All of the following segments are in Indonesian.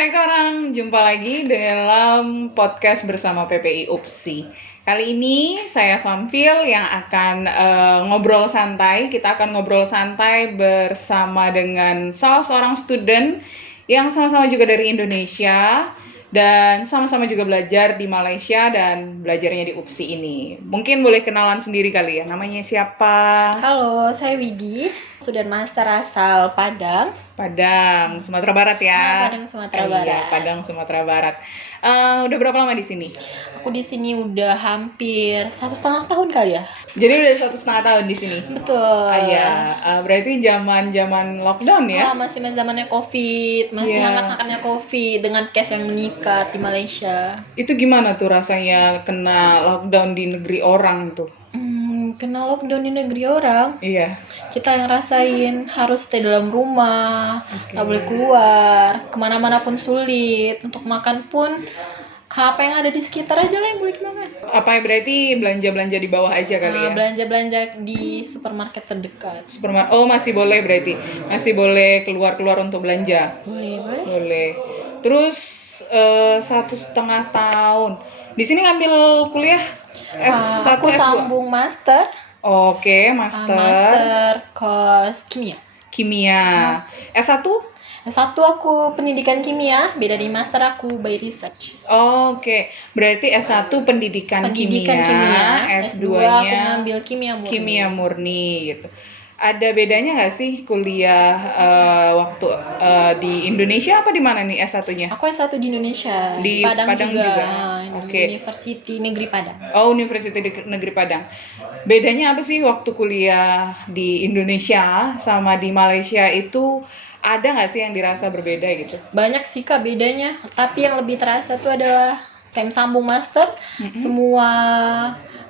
Hai Korang, jumpa lagi dalam podcast bersama PPI UPSI. Kali ini saya Sonfil yang akan ngobrol santai. Kita akan ngobrol santai bersama dengan salah seorang student yang sama-sama juga dari Indonesia dan sama-sama juga belajar di Malaysia dan belajarnya di UPSI ini. Mungkin boleh kenalan sendiri kali ya, namanya siapa? Halo, saya Widi, student master asal Padang. Padang, Sumatera Barat ya. Padang, Sumatera Barat. Iya, Padang, Sumatera Barat. Udah berapa lama di sini? Aku di sini udah hampir 1,5 tahun kali ya. Jadi udah 1,5 tahun di sini. Betul. Iya, berarti zaman lockdown ya? Masih zamannya COVID, masih Iya. hangat-hangatnya COVID dengan case yang meningkat di Malaysia. Itu gimana tuh rasanya kena lockdown di negeri orang tuh? Kena lockdown di negeri orang, Iya. kita yang rasain harus stay dalam rumah, tak boleh keluar, kemana-mana pun sulit, untuk makan pun apa yang ada di sekitar aja lah yang boleh dimakan. Apa ya, berarti belanja-belanja di bawah aja kali ya? Belanja-belanja di supermarket terdekat. Oh, masih boleh berarti. Masih boleh keluar-keluar untuk belanja. Boleh. Boleh. Terus 1,5 tahun. Di sini ngambil kuliah S1, Aku S2. sambung master. Oke, master. Master kos kimia. Kimia. S1? S1 aku pendidikan kimia, beda di master aku by research. Oke, berarti S1 pendidikan kimia, S2 aku ngambil kimia murni. Kimia murni gitu. Ada bedanya nggak sih kuliah waktu di Indonesia apa di mana nih S1-nya? Aku S1 di Indonesia, Di Padang juga. Oke. Di University Negeri Padang. Oh, Universitas Negeri Padang. Bedanya apa sih waktu kuliah di Indonesia sama di Malaysia itu, ada nggak sih yang dirasa berbeda gitu? Banyak sih Kak bedanya, tapi yang lebih terasa tuh adalah time sambung master. Semua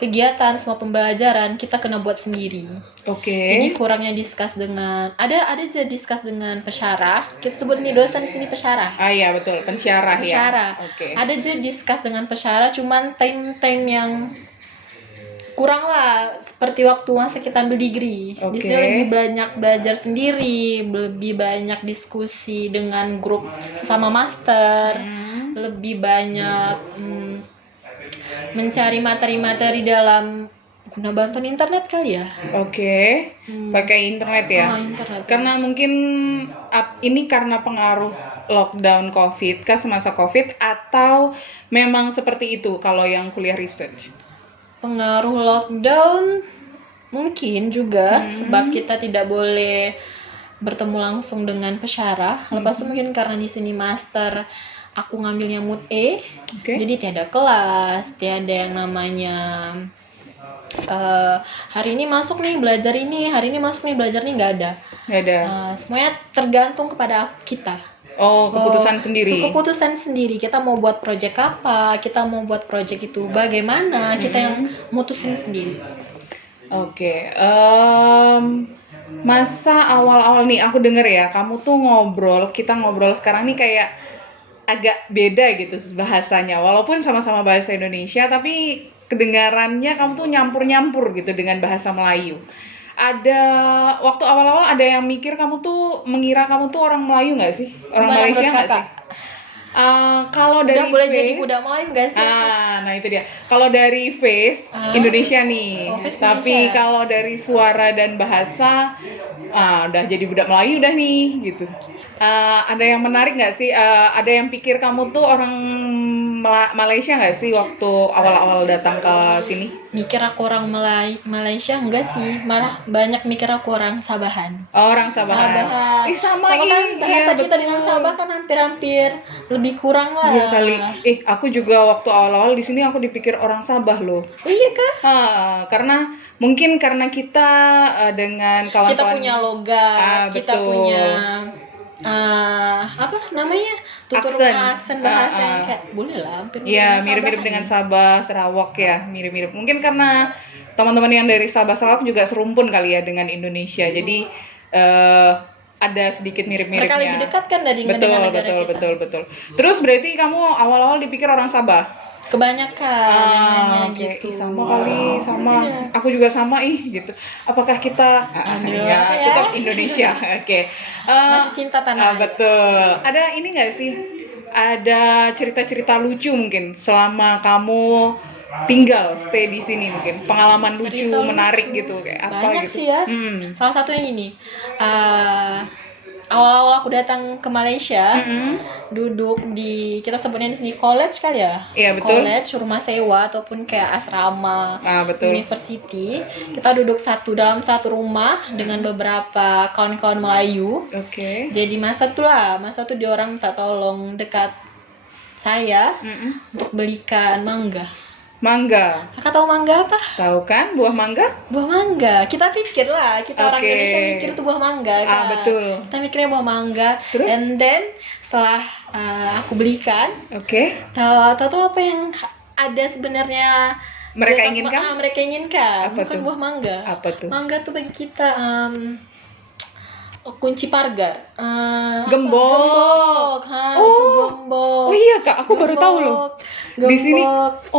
kegiatan, semua pembelajaran kita kena buat sendiri. Oke. Jadi kurangnya discuss dengan ada aja discuss dengan pesyarah. Kita sebut ini dosen di sini pesyarah. Iya betul, pensyarah ya. Pesyarah. Oke. Ada aja discuss dengan pesyarah, cuman time yang kurang lah, seperti waktu masa kita ambil degree. Di sini lebih banyak belajar sendiri, lebih banyak diskusi dengan grup sesama master, lebih banyak mencari materi-materi dalam guna bantuan internet kali ya. Oke. Pakai internet ya. Internet. Karena mungkin ini karena pengaruh lockdown COVID kah semasa COVID atau memang seperti itu kalau yang kuliah research? Pengaruh lockdown mungkin juga sebab kita tidak boleh bertemu langsung dengan pesyarah. Lepas itu mungkin karena di sini master aku ngambilnya mood E. Jadi tiada kelas, tiada yang namanya hari ini masuk nih belajar ini, hari ini masuk nih belajar nih, nggak ada. Semuanya tergantung kepada kita. Keputusan sendiri. Keputusan sendiri. Kita mau buat project apa, kita mau buat project itu bagaimana, kita yang mutusin sendiri. Oke. Masa awal-awal nih aku denger ya, kamu tuh kita ngobrol sekarang nih kayak agak beda gitu bahasanya. Walaupun sama-sama bahasa Indonesia, tapi kedengarannya kamu tuh nyampur-nyampur gitu dengan bahasa Melayu. Waktu awal-awal ada yang mikir mengira kamu tuh orang Melayu nggak sih? Orang Malaysia nggak sih? Kalau dari boleh face, jadi budak Melayu nggak sih? nah itu dia. Kalau dari face Indonesia nih, face tapi Indonesia. kalau dari suara dan bahasa, udah jadi budak Melayu dah nih gitu. Ada yang menarik nggak sih? Ada yang pikir kamu tuh orang Malaysia nggak sih waktu awal-awal datang ke sini? Mikir aku orang Malaysia enggak sih, malah banyak mikir aku orang Sabahan. Orang Sabahan. Sama kan bahasa kita dengan Sabah kan hampir-hampir lebih kurang lah. Iya kali. Aku juga waktu awal-awal di sini aku dipikir orang Sabah loh. Iya kah? Karena kita dengan kawan-kawan kita punya logat, kita punya apa namanya, tutur aksen bahasa yang kayak boleh lah hampir mirip-mirip dengan Sabah, Sarawak ya, mirip-mirip. Mungkin karena teman-teman yang dari Sabah Sarawak juga serumpun kali ya dengan Indonesia, jadi ada sedikit mirip-miripnya. Mereka lebih dekat kan dari negara kita. Betul. Terus berarti kamu awal-awal dipikir orang Sabah? Kebanyakan gitu. Sama kali, sama. Iya. Aku juga sama gitu. Apakah kita kita Indonesia? Oke. Masih cinta tanah. Betul. Ada ini nggak sih? ada cerita-cerita lucu mungkin selama kamu tinggal stay di sini, mungkin pengalaman lucu Cerita menarik lucu. gitu kayak apa Banyak gitu. sih ya. Salah satunya ini. Awal-awal aku datang ke Malaysia, duduk di, kita sebutnya di sini college kali ya. Iya, betul. College, rumah sewa ataupun kayak asrama, Betul. university. Kita duduk dalam satu rumah dengan beberapa kawan-kawan Melayu. Oke. Jadi masa tuh dia orang minta tolong dekat saya untuk belikan mangga. Mangga. Kakak tahu mangga apa? Tahu kan buah mangga? Buah mangga. Kita pikir lah, kita orang Oke. Indonesia mikir itu buah mangga kan. Betul. Kita mikirnya buah mangga. Terus? And then setelah aku belikan, Oke. tahu apa yang ada sebenarnya Mereka di otak inginkan? mereka inginkan. Apa Bukan tuh? buah mangga. Apa tuh? Mangga tuh bagi kita kunci pagar. Gembok. Itu gembok. Oh iya Kak, aku baru tahu loh. Gembok. Di sini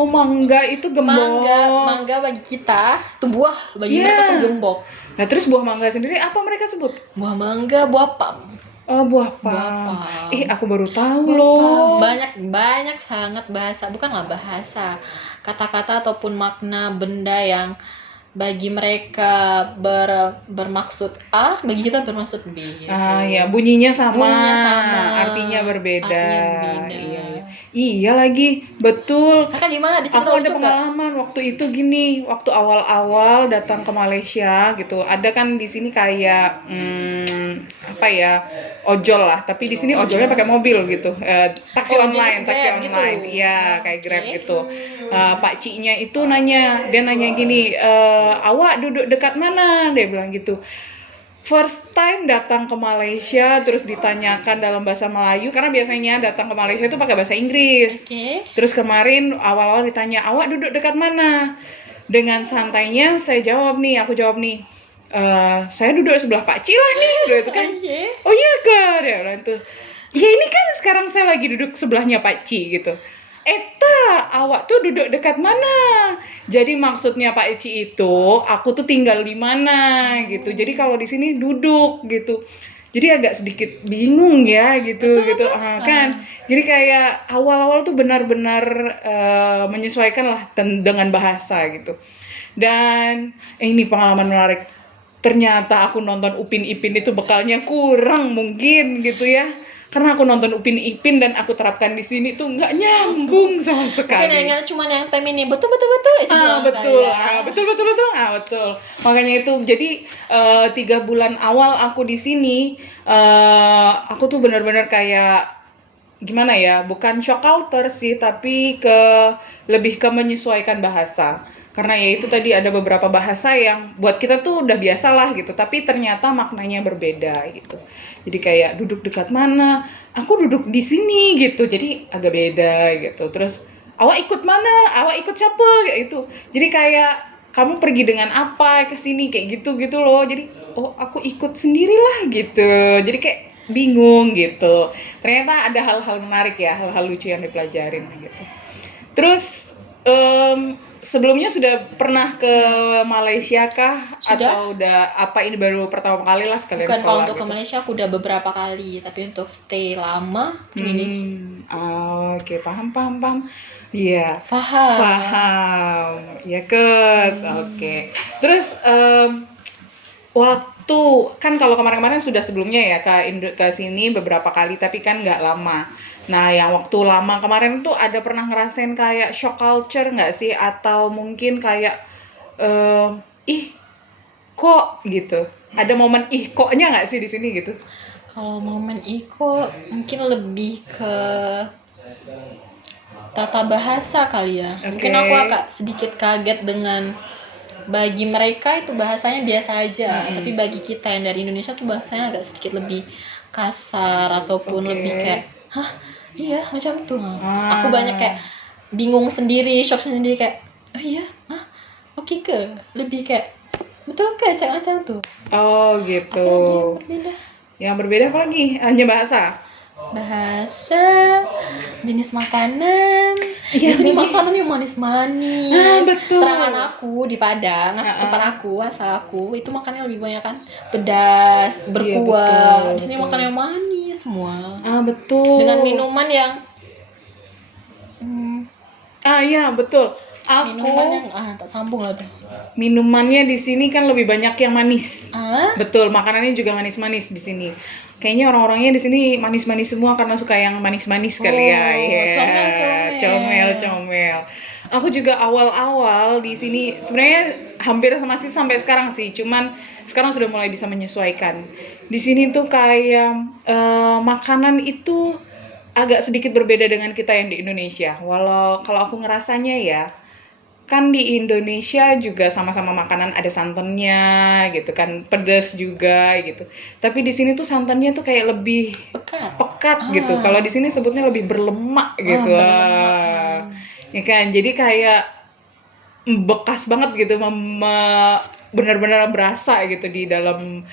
mangga itu gembok. Mangga bagi kita itu buah, bagi Iya. mereka tuh gembok. Nah, terus buah mangga sendiri apa mereka sebut? Buah mangga, buah pam. Oh, buah Buah pam. pam. Aku baru tahu loh. Banyak sangat bahasa, bukanlah bahasa, kata-kata ataupun makna benda yang bagi mereka bermaksud A, bagi kita bermaksud B. Gitu. Ya, bunyinya sama, Artinya artinya berbeda. berbeda. Iya. Iya lagi, betul. Kakak gimana? Aku ada pengalaman waktu itu gini, waktu awal-awal datang ke Malaysia gitu. Ada kan di sini kayak apa ya, ojol lah. Tapi di sini ojolnya pakai mobil gitu. Taksi online. Iya, kayak Grab gitu. Pak Ciknya itu dia nanya gini, awak duduk dekat mana? Dia bilang gitu. First time datang ke Malaysia terus ditanyakan dalam bahasa Melayu, karena biasanya datang ke Malaysia itu pakai bahasa Inggris. Terus kemarin awal-awal ditanya, awak duduk dekat mana? Dengan santainya aku jawab nih, saya duduk sebelah Pak Ci lah nih. Gitu kan. Oh iya Kak, dia bilang tuh. Ya ini kan sekarang saya lagi duduk sebelahnya Pak Ci gitu. Awak tuh duduk dekat mana? Jadi maksudnya Pak Eci itu, aku tuh tinggal di mana gitu. Jadi kalau di sini duduk gitu. Jadi agak sedikit bingung ya gitu. Kan. Jadi kayak awal-awal tuh benar-benar menyesuaikan lah dengan bahasa gitu. Dan ini pengalaman menarik. Ternyata aku nonton Upin Ipin itu bekalnya kurang mungkin gitu ya. Karena aku nonton Upin Ipin dan aku terapkan di sini tuh nggak nyambung sama sekali. Mungkin yang cuma yang time ini betul itu betul. Makanya itu jadi 3 bulan awal aku di sini aku tuh benar-benar kayak gimana ya, bukan shock culture sih, tapi lebih ke menyesuaikan bahasa. Karena ya itu tadi ada beberapa bahasa yang buat kita tuh udah biasa lah gitu, tapi ternyata maknanya berbeda gitu. Jadi kayak duduk dekat mana? Aku duduk di sini gitu. Jadi agak beda gitu. Terus awak ikut mana? Awak ikut siapa? Kayak gitu. Jadi kayak kamu pergi dengan apa ke sini kayak gitu loh. Jadi aku ikut sendirilah gitu. Jadi kayak bingung gitu. Ternyata ada hal-hal menarik ya, hal-hal lucu yang dipelajarin gitu. Terus sebelumnya sudah pernah ke Malaysia kah? Sudah. Atau udah ini baru pertama kali lah sekalian Bukan, sekolah kalau untuk gitu? ke Malaysia aku udah beberapa kali, tapi untuk stay lama ini. Oke, paham. Iya. Paham. Ya Oke. Terus waktu kan kalau kemarin-kemarin sudah sebelumnya ya ke sini beberapa kali, tapi kan nggak lama. Nah, yang waktu lama kemarin tuh ada pernah ngerasain kayak shock culture nggak sih? Atau mungkin kayak kok gitu? Ada momen koknya nggak sih di sini gitu? Kalau momen iko mungkin lebih ke tata bahasa kali ya. Mungkin aku agak sedikit kaget dengan, bagi mereka itu bahasanya biasa aja, tapi bagi kita yang dari Indonesia tuh bahasanya agak sedikit lebih kasar ataupun lebih kayak, iya macam tuh. Aku banyak kayak bingung sendiri, shock sendiri kayak, oh iya, oke ke, lebih kayak betul ke cak macam tuh. Oh gitu. Apalagi yang berbeda? Yang berbeda apa lagi? Hanya bahasa. bahasa, jenis makanan. Iya, Di sini nih. makanan yang manis-manis. Betul. Serangan aku di Padang, tempat aku, asal aku itu makannya lebih banyak kan pedas, berkuah. betul, Di sini betul. makan yang manis semua. Betul. Dengan minuman yang Iya, betul. minuman yang tak sambung lah tuh. Minumannya di sini kan lebih banyak yang manis. Ah? Betul, makanannya juga manis-manis di sini. Kayaknya orang-orangnya di sini manis-manis semua karena suka yang manis-manis kali ya. Iya. Comel. Aku juga awal-awal di sini sebenarnya hampir masih sampai sekarang sih, cuman sekarang sudah mulai bisa menyesuaikan. Di sini tuh kayak makanan itu agak sedikit berbeda dengan kita yang di Indonesia. Walau kalau aku ngerasanya ya, kan di Indonesia juga sama-sama makanan ada santannya gitu kan, pedas juga gitu. Tapi di sini tuh santannya tuh kayak lebih pekat gitu. Kalau di sini sebutnya lebih berlemak gitu. Ya kan, jadi kayak bekas banget gitu, benar-benar berasa gitu di dalam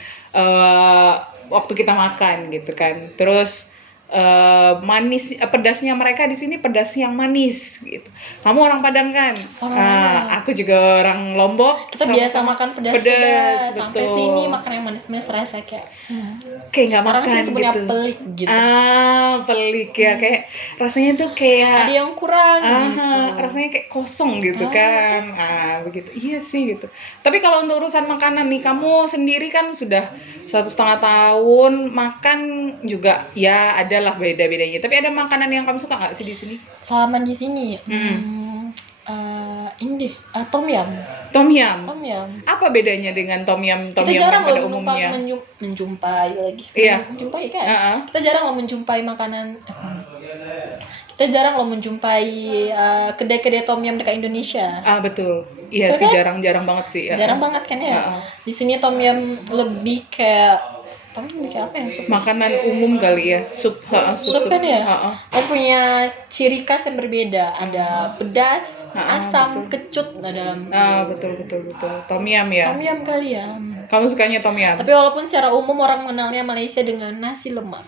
waktu kita makan gitu kan. Terus manis, pedasnya mereka di sini pedas yang manis gitu. Kamu orang Padang kan? Aku juga orang Lombok. Kita biasa makan pedas. Sampai betul. sini makan yang manis-manis rasa kayak nggak makan sih sebutnya gitu. Pelik gitu. Pelik ya, kayak rasanya tuh kayak ada yang kurang gitu. Rasanya kayak kosong gitu kan. Begitu. Iya sih gitu. Tapi kalau untuk urusan makanan nih, kamu sendiri kan sudah 1,5 tahun makan juga ya, adalah beda-bedanya. Tapi ada makanan yang kamu suka nggak sih di sini? Selama di sini ini deh, tom yum. Tom yum. Apa bedanya dengan tom yum Kita jarang pada loh umumnya? menjumpai lagi. Iya. Menjumpai kan? Kita jarang loh menjumpai makanan. Kita jarang loh menjumpai kedai-kedai tom yum dekat Indonesia. Betul. Iya sih, jarang banget sih. Jarang banget kan ya. Di sini tom yum lebih kayak apa ya? Sup. Makanan umum kali ya, sup kan ya. Tapi punya ciri khas yang berbeda. Ada pedas, asam, kecut dalam. Betul. Tom yum ya. Tom yum kali ya. Kamu sukanya tom yum? Tapi walaupun secara umum orang mengenalnya Malaysia dengan nasi lemak.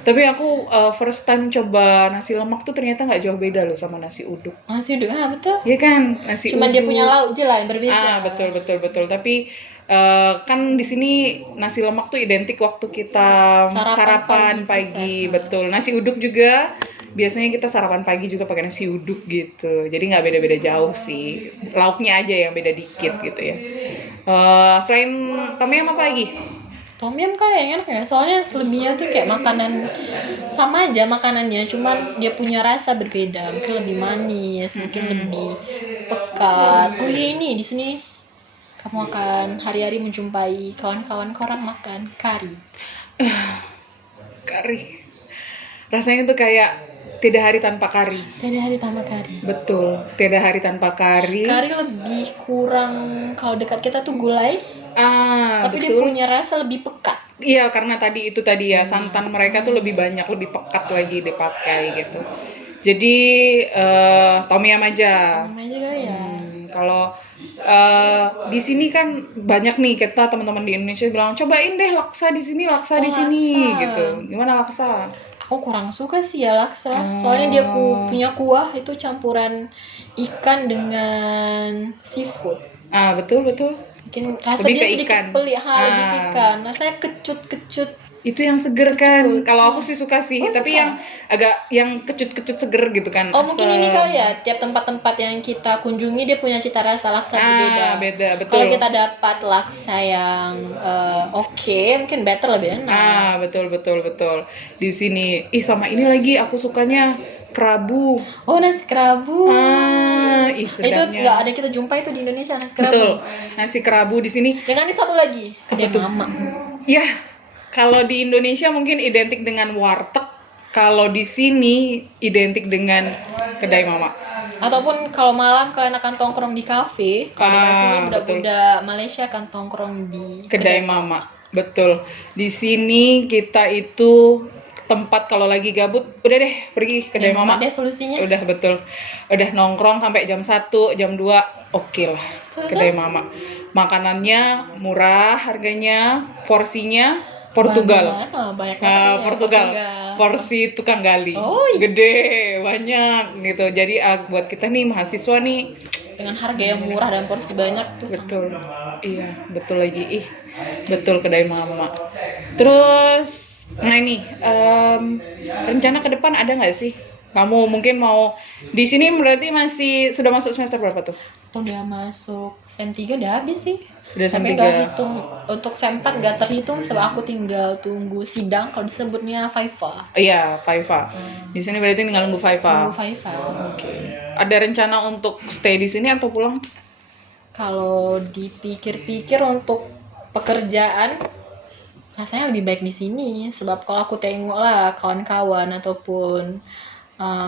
Tapi aku first time coba nasi lemak tuh ternyata nggak jauh beda loh sama nasi uduk. Nasi uduk, betul. Iya kan, nasi Cuma uduk. dia punya lauk aja lah yang berbeda. Betul. Tapi kan di sini nasi lemak tuh identik waktu kita sarapan pagi. Betul. Nasi uduk juga biasanya kita sarapan pagi juga pakai nasi uduk gitu. Jadi nggak beda-beda jauh sih. Lauknya aja yang beda dikit gitu ya. Selain tom yum apa lagi? Tom yum kali yang enak ya. Soalnya selebihnya tuh kayak makanan sama aja makanannya, cuman dia punya rasa berbeda. Mungkin lebih manis, mungkin lebih pekat. Oh iya, ini di sini kamu akan hari-hari menjumpai kawan-kawan orang makan kari. Kari. Rasanya tuh kayak tiada hari tanpa kari. Tiada hari tanpa kari. Betul, tiada hari tanpa kari. Kari lebih kurang, kalau dekat kita tuh gulai. Tapi betul. Dia punya rasa lebih pekat. Iya, karena tadi ya, santan mereka tuh lebih banyak, lebih pekat lagi dipakai gitu. Jadi tom yum aja. Tom yum aja kali ya. Kalau di sini kan banyak nih kita teman-teman di Indonesia bilang cobain deh laksa di sini gitu. Gimana laksa? Aku kurang suka sih ya laksa. Soalnya dia punya kuah itu campuran ikan dengan seafood. Betul. Mungkin rasa lebih dia ke sedikit ikan. Pelik, lebih ke ikan. Rasanya kecut. Itu yang seger kan. Kalau aku sih suka sih, tapi suka. yang agak yang kecut-kecut seger gitu kan. Mungkin ini kali ya, tiap tempat-tempat yang kita kunjungi dia punya cita rasa laksa berbeda. Beda, betul. Kalau kita dapat laksa yang mungkin better, lebih enak. Betul. Di sini, sama ini lagi aku sukanya kerabu. Nasi kerabu. Itu sedapnya. nggak ada kita jumpa itu di Indonesia, nasi kerabu. Betul, nasi kerabu di sini. Dengan ini satu lagi, kedai mama. Ya, kalau di Indonesia mungkin identik dengan warteg. Kalau di sini identik dengan kedai mama. Ataupun kalau malam kalian akan tongkrong di kafe, kalau di sini budak-budak Malaysia akan tongkrong di kedai mama. Betul. Di sini kita itu tempat kalau lagi gabut, udah deh pergi kedai mama. Ada solusinya. Udah, betul. Udah nongkrong sampai jam 1, jam 2, oke lah. Kedai mama. Makanannya murah harganya, porsinya Portugal. Mana? Banyak banget ya, Portugal. Porsi tukang gali. Oh, iya. Gede, banyak gitu. Jadi buat kita nih mahasiswa nih, Dengan harga yang murah dan porsi banyak tuh. betul. Iya, betul lagi. Betul kedai mama. Terus, nah ini rencana ke depan ada nggak sih? Kamu mungkin mau di sini berarti sudah masuk semester berapa tuh? Udah masuk SEM 3 udah habis sih. Udah SEM Tapi 3. nggak hitung. Untuk SEM 4 nggak terhitung sebab aku tinggal tunggu sidang, kalau disebutnya FIFA. Iya, FIFA. Di sini berarti tinggal nunggu FIFA. Tunggu FIFA. Ada rencana untuk stay di sini atau pulang? Kalau dipikir-pikir untuk pekerjaan rasanya lebih baik di sini, sebab kalau aku tengok lah kawan-kawan ataupun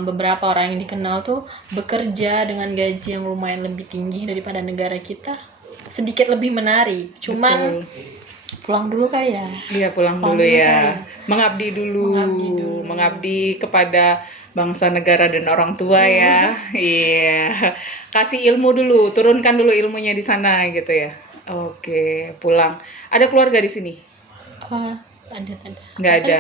beberapa orang yang dikenal tuh bekerja dengan gaji yang lumayan lebih tinggi daripada negara kita, sedikit lebih menarik. Cuman pulang dulu kali ya. Iya, pulang dulu ya. Mengabdi dulu. Mengabdi kepada bangsa, negara, dan orang tua ya. Iya. Kasih ilmu dulu, turunkan dulu ilmunya di sana gitu ya. Oke, pulang. Ada keluarga di sini? Ada. Nggak ada.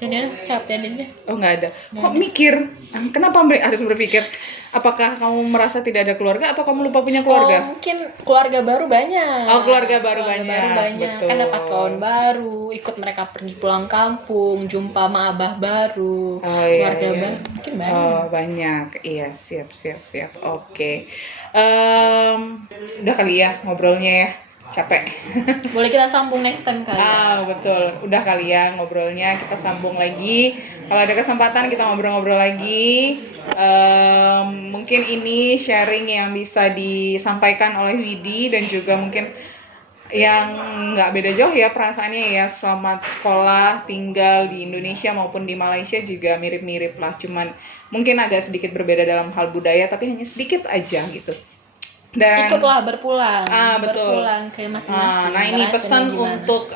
Tadi ada capek deh. Oh, nggak ada. Kok mikir? Kenapa harus berpikir? Apakah kamu merasa tidak ada keluarga atau kamu lupa punya keluarga? Mungkin keluarga baru banyak. Keluarga baru banyak. Betul. Kan dapat kawan baru, ikut mereka pergi pulang kampung, jumpa ma abah baru, keluarga baru, mungkin banyak. Banyak. Iya, siap. Oke. Udah kali ya ngobrolnya ya. Capek. Boleh kita sambung next time kali. Betul. Udah kali ya ngobrolnya, kita sambung lagi. Kalau ada kesempatan kita ngobrol-ngobrol lagi. Mungkin ini sharing yang bisa disampaikan oleh Widi dan juga mungkin yang nggak beda jauh ya perasaannya ya, selamat sekolah tinggal di Indonesia maupun di Malaysia juga mirip-mirip lah, cuman mungkin agak sedikit berbeda dalam hal budaya, tapi hanya sedikit aja gitu. Dan ikutlah berpulang. Betul. Berpulang ke masing-masing. Nah ini pesan untuk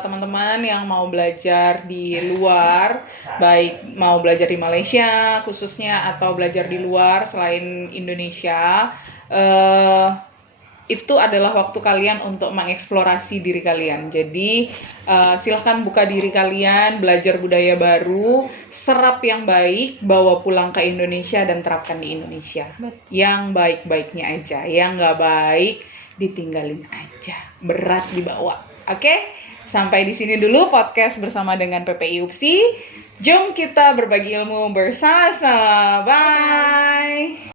teman-teman yang mau belajar di luar, baik mau belajar di Malaysia khususnya atau belajar di luar selain Indonesia, itu adalah waktu kalian untuk mengeksplorasi diri kalian. Jadi silahkan buka diri kalian, belajar budaya baru, serap yang baik, bawa pulang ke Indonesia dan terapkan di Indonesia. Betul. Yang baik-baiknya aja, yang nggak baik ditinggalin aja, berat dibawa. Oke? Sampai di sini dulu podcast bersama dengan PPI UPSI. Jom kita berbagi ilmu bersama-sama. Bye.